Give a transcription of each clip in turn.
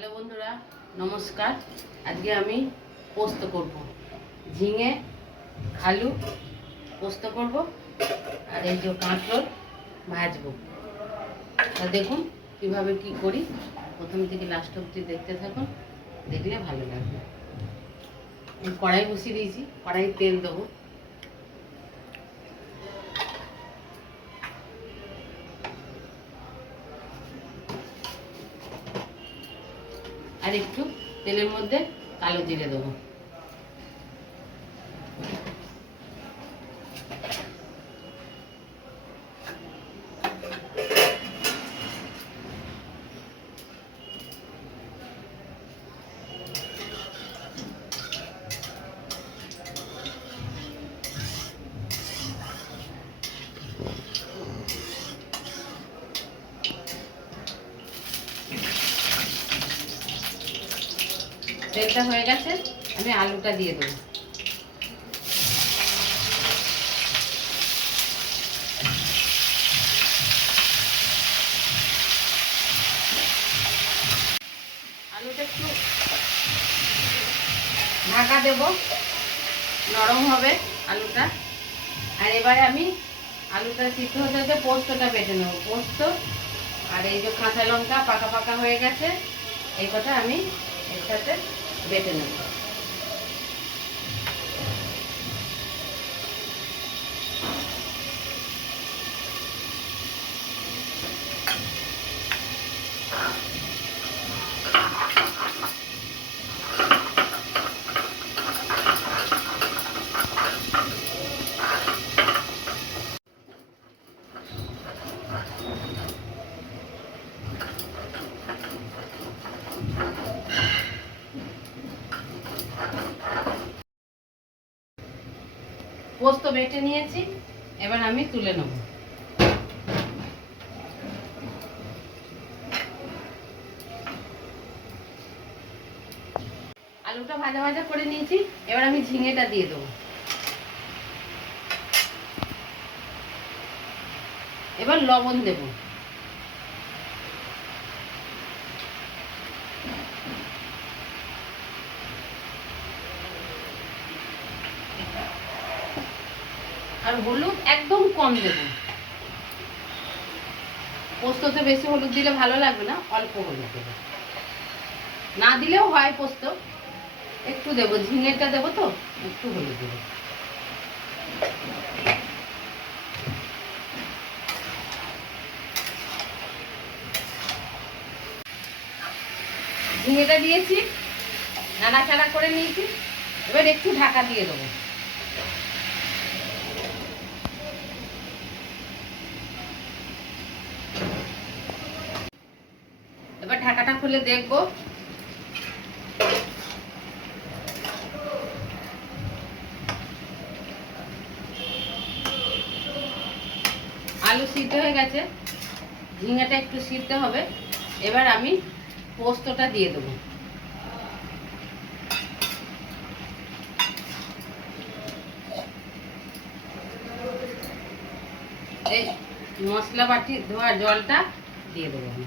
Hello বন্ধুরা, নমস্কার। আজকে আমি পোস্ত করব, ঝিঙে আলু পোস্ত করব, আর এই যে কাঁকরোল ভাজবো। তা দেখুন কিভাবে কি করি, প্রথম থেকে লাস্ট অবধি দেখতে থাকুন, দেখলে ভালো লাগবে। কড়াই বসিয়ে দিয়েছি, কড়াই তেল দেবো। আর একটু তেলের মধ্যে কালো জিরে দেবো। তেলটা হয়ে গেছে, আমি আলুটা দিয়ে দেবো। আলুটা একটু ঢাকা দেব, নরম হবে আলুটা। আর এবারে আমি আলুটা সিদ্ধ হতে হতে পোস্তটা বেটে নেবো। পোস্ত আর এই যে কাঁচা লঙ্কা পাকা পাকা হয়ে গেছে, এই কটা আমি এর সাথে বেটে নেব। পোস্ত বেটে নিয়েছি, এবার আমি তুলে নেব। আলুটা ভাজা ভাজা করে নিয়েছি, এবার আমি ঝিঙেটা দিয়ে দেবো। এবার লবণ দেব। আর হলুদ একদম কম দেব। পোস্ততে বেশি হলুদ দিলে ভালো লাগবে না, অল্প হলুদ দেবো। না দিলেও হয় পোস্ত, একটু দেবো, ঝিঙেটা দেবো তো একটু হলুদ দেবো। ঝিঙেটা দিয়েছি, নাড়াচাড়া করে নিয়েছি, এবার একটু ঢাকা দিয়ে দেবো। এবার ঢাকাটা খুলে দেখবো। আলু সিদ্ধ হয়ে গেছে, ঝিঙেটা একটু সিদ্ধ হবে। এবার আমি পোস্তটা দিয়ে দেবো। এই মশলা বাটি ধোয়া জলটা দিয়ে দেবো আমি।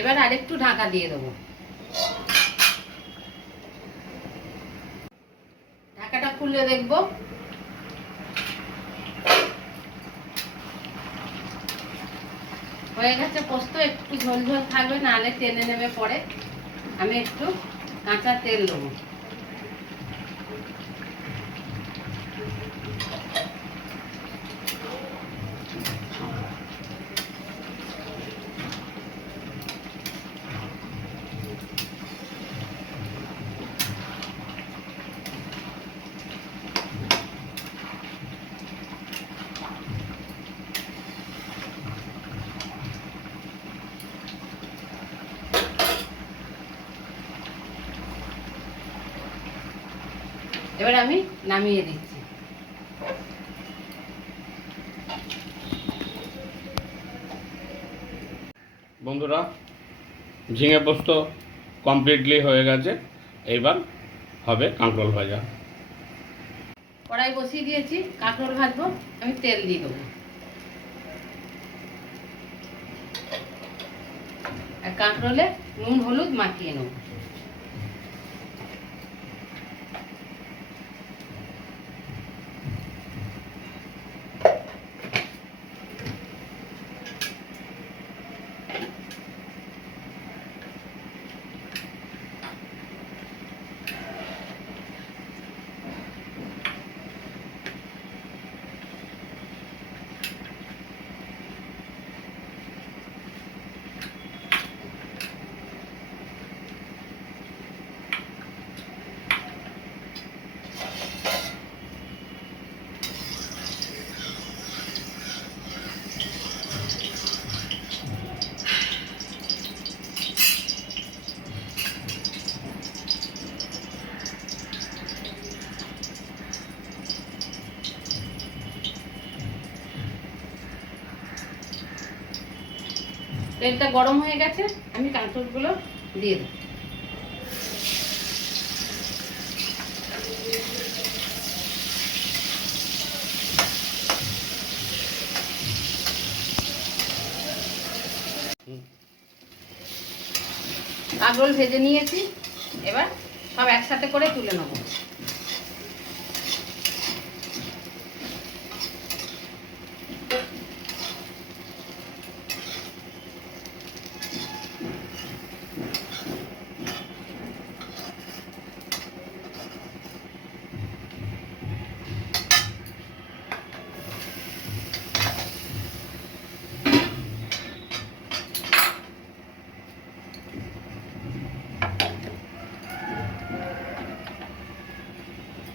এবার আরেকটু ঢাকা দিয়ে দেবো। ঢাকাটা খুলে দেখবো। হয়ে গেছে পোস্ত, একটু ঝোল ঝোল থাকবে, নাহলে টেনে নেবে পরে। আমি একটু কাঁচা তেল দেবো। এবার আমি নামিয়ে দিচ্ছি। বন্ধুরা, ঝিঙে পোস্ত কমপ্লিটলি হয়ে গেছে। এইবার হবে কাঁকরোল ভাজা। কড়াই বসিয়ে দিয়েছি, কাঁকরোল ভাজবো। আমি তেল দিয়ে দেবো, আর কাঁকরোলে নুন হলুদ মাখিয়ে নেব। তেলটা গরম হয়ে গেছে, আমি কাঁকরোলগুলো দিয়ে দেবো। কাঁকরোল ভেজে নিয়েছি, এবার সব একসাথে করে তুলে নেব।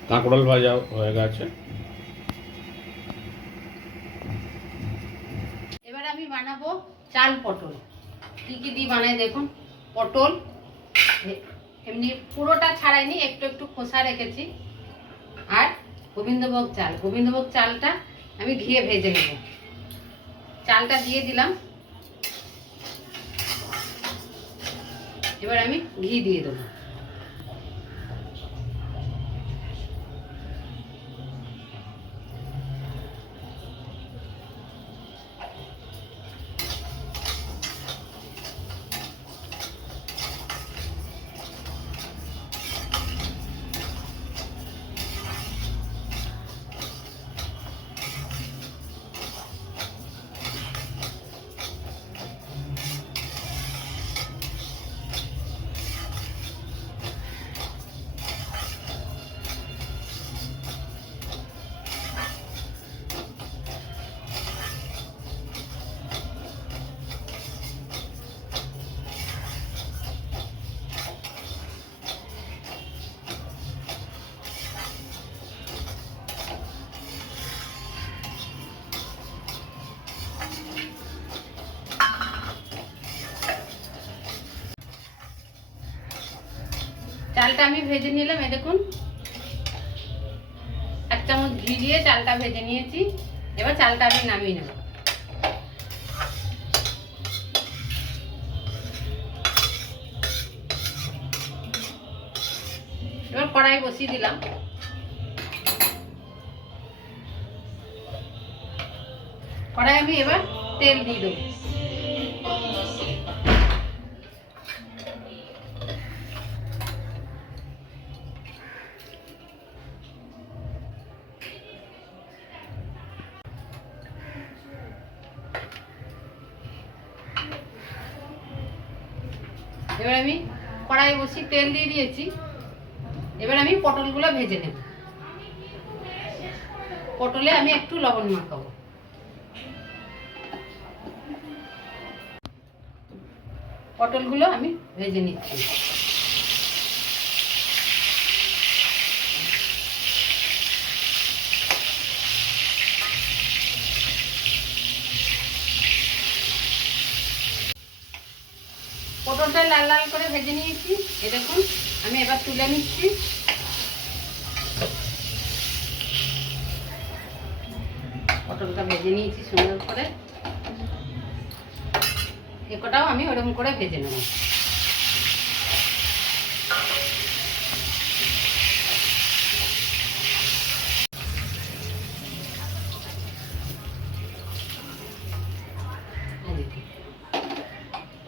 কাঁকরোল ভাজা হয়ে গেছে। এবার আমি বানাবো চাল পটল। কি কি দিয়ে বানাই দেখুন। পটল এমনি পুরোটা ছাড়াইনি, একটু একটু খোসা রেখেছি। আর গোবিন্দভোগ চাল, গোবিন্দভোগ চালটা আমি ঘিয়ে ভেজে নেব। চালটা দিয়ে দিলাম, এবার আমি ঘি দিয়ে দেবো। চালটা আমি ভেজে নিলাম, এই দেখুন 1 চামচ ঘি দিয়ে চালটা ভেজে নিয়েছি। এবার চালটা আমি নামিয়ে নেব। এবার কড়াই বসিয়ে দিলাম। কড়াই আমি এবার তেল দিয়ে দেবো। এবার আমি কড়াই বসিয়ে তেল দিয়ে দিয়েছি। এবার আমি পটলগুলো ভেজে নেব। পটলে আমি একটু লবণ মাখাবো। পটলগুলো আমি ভেজে নিচ্ছি। পটলটা লাল লাল করে ভেজে নিয়েছি, এই দেখুন। আমি এবার তুলে নিচ্ছি। পটলটা ভেজে নিয়েছি সুন্দর করে। কটাও আমি ওরকম করে ভেজে নেব।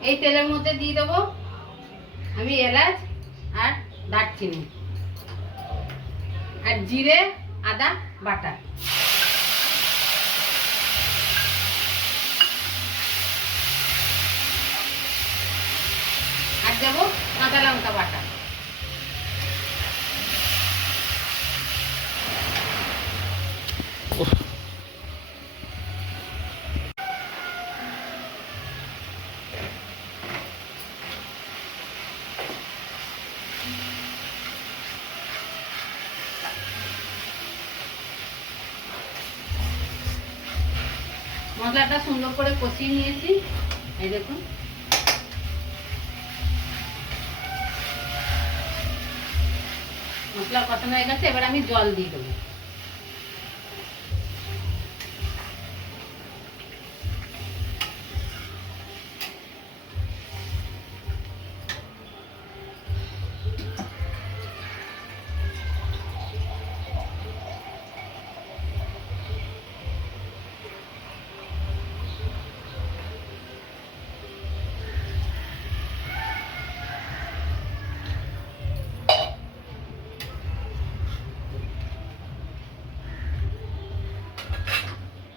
এই তেলের মধ্যে দিয়ে দেবো আমি এলাচ আর দারচিনি আর জিরে আদা বাটা, আর দেবো কাঁচা লঙ্কা বাটা। মশলাটা সুন্দর করে কষিয়ে নিয়েছি, এই দেখুন। মশলা কষানো হয়ে গেছে, এবার আমি জল দিয়ে দেবো।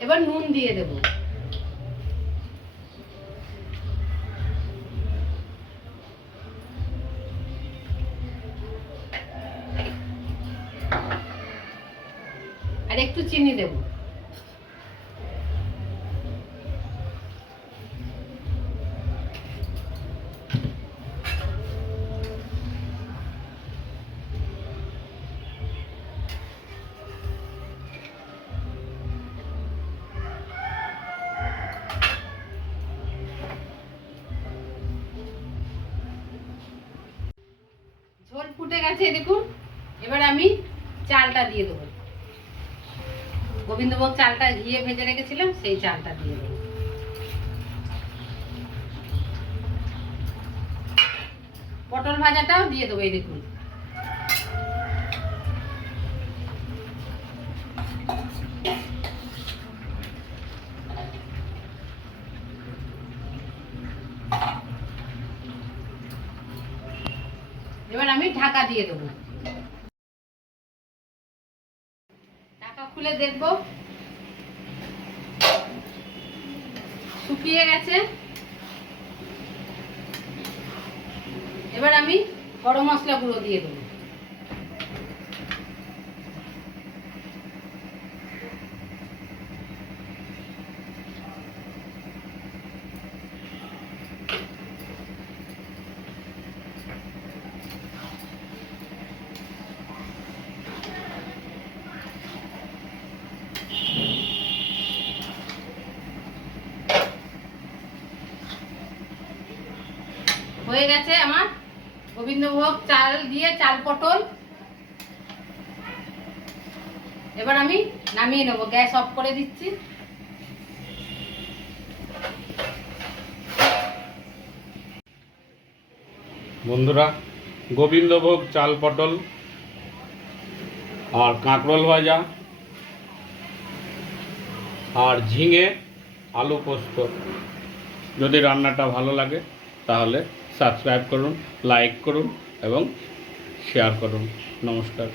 এবার নুন দিয়ে দেব। আর একটু চিনি দেব। ঝোল ফুটে গেছে দেখুন। এবার আমি চালটা দিয়ে দেবো, গোবিন্দভোগ চালটা ঘিয়ে ভেজে রেখেছিলাম, সেই চালটা দিয়ে দেবো। পটল ভাজাটাও দিয়ে দেবো, এই দেখুন। এবার আমি ঢাকা দিয়ে দেবো। ঢাকা খুলে দেখব, শুকিয়ে গেছে। এবার আমি গরম মশলা গুঁড়ো দিয়ে দেবো। হয়ে গেছে আমার গোবিন্দভোগ চাল দিয়ে চাল পটল। এবার আমি নামিয়ে নেবো, গ্যাস অফ করে দিচ্ছি। বন্ধুরা, গোবিন্দভোগ চাল পটল আর কাঁকরোল ভাজা আর ঝিঙে আলু পোস্ত। যদি রান্নাটা ভালো লাগে তাহলে সাবস্ক্রাইব করুন, লাইক করুন এবং শেয়ার করুন। নমস্কার।